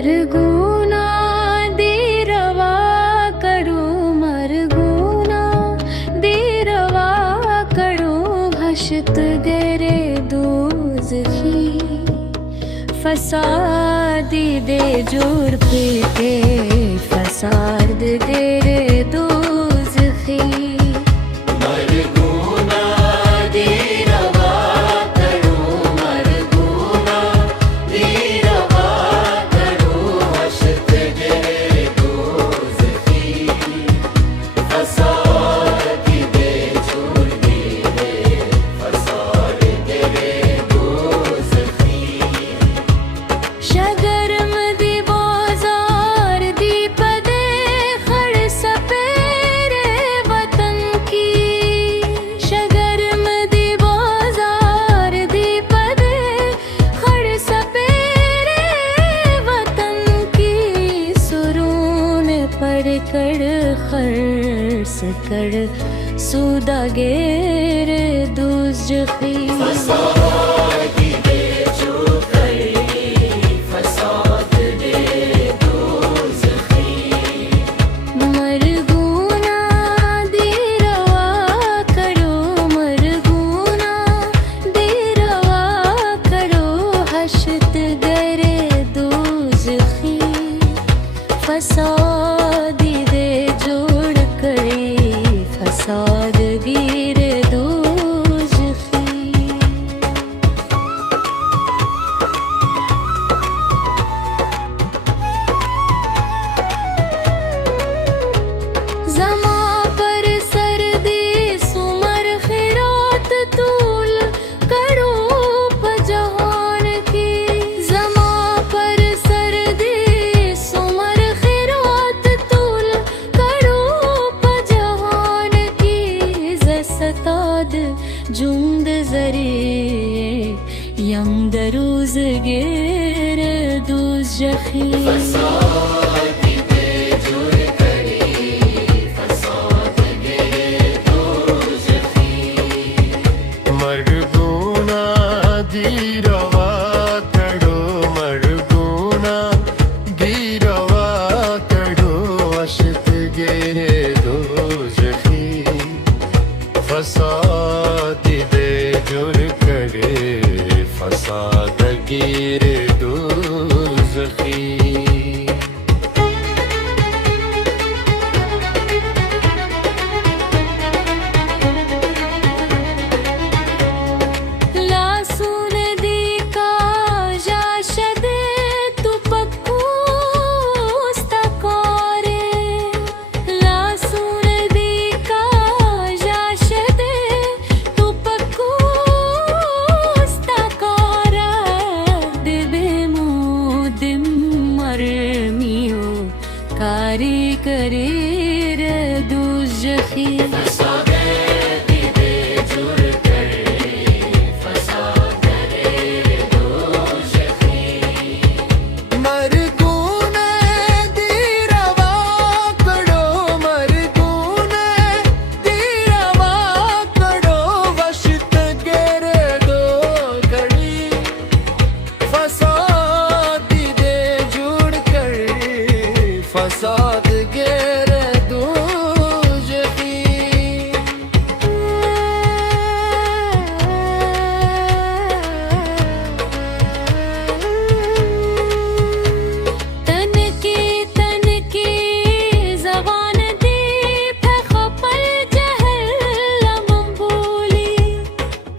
मरगूना दीरवा करो मरगूना दीरवा करो हशत गरे दोज़खी फसादी दे जोर पीते फसाद गरे दोज़खी खर्स कर सुदागेर दोज़खी मरगूना दीरवा करो मरगूना दीरवा करो हशत गरे दोज़खी फसादी दे जोड़ करे फसाद गिर दोज़खी ज़मा पर सर्दी सुमर खिरात तूल करो पजहान की ज़मा पर सर्दी सुमर खिरात तूल करो पजहान की ज़सताद जुंद ज़रे यम दरूज़ गिर दोज़खी मरगूना दीरवा करो मरगूना दीरवा करो हशत गरे दोज़खी फसाद दे जुर करे फसाद गिर दोज़खी कारी करे दोज़खी मरगूना दीरवा करो मरगूना दीरवा करो हशत गरे दोज़खी फसाद दे जुड़ कर फसाद गरे दोज़खी तन की ज़बान दी फखपल जहलम बोली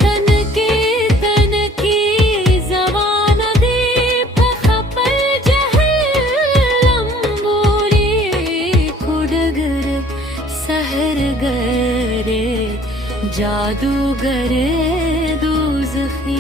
तन की ज़बान दी फखपल जहलम बोली कुडगर सहर गरे जादूगर दोज़खी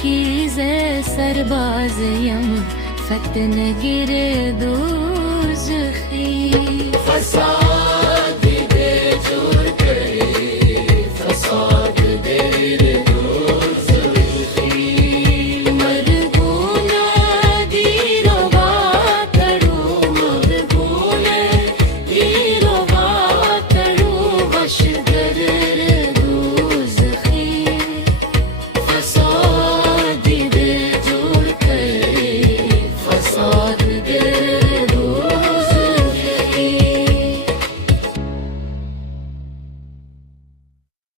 पाकीज़े सरबाज यम फतन गिर दोज़खी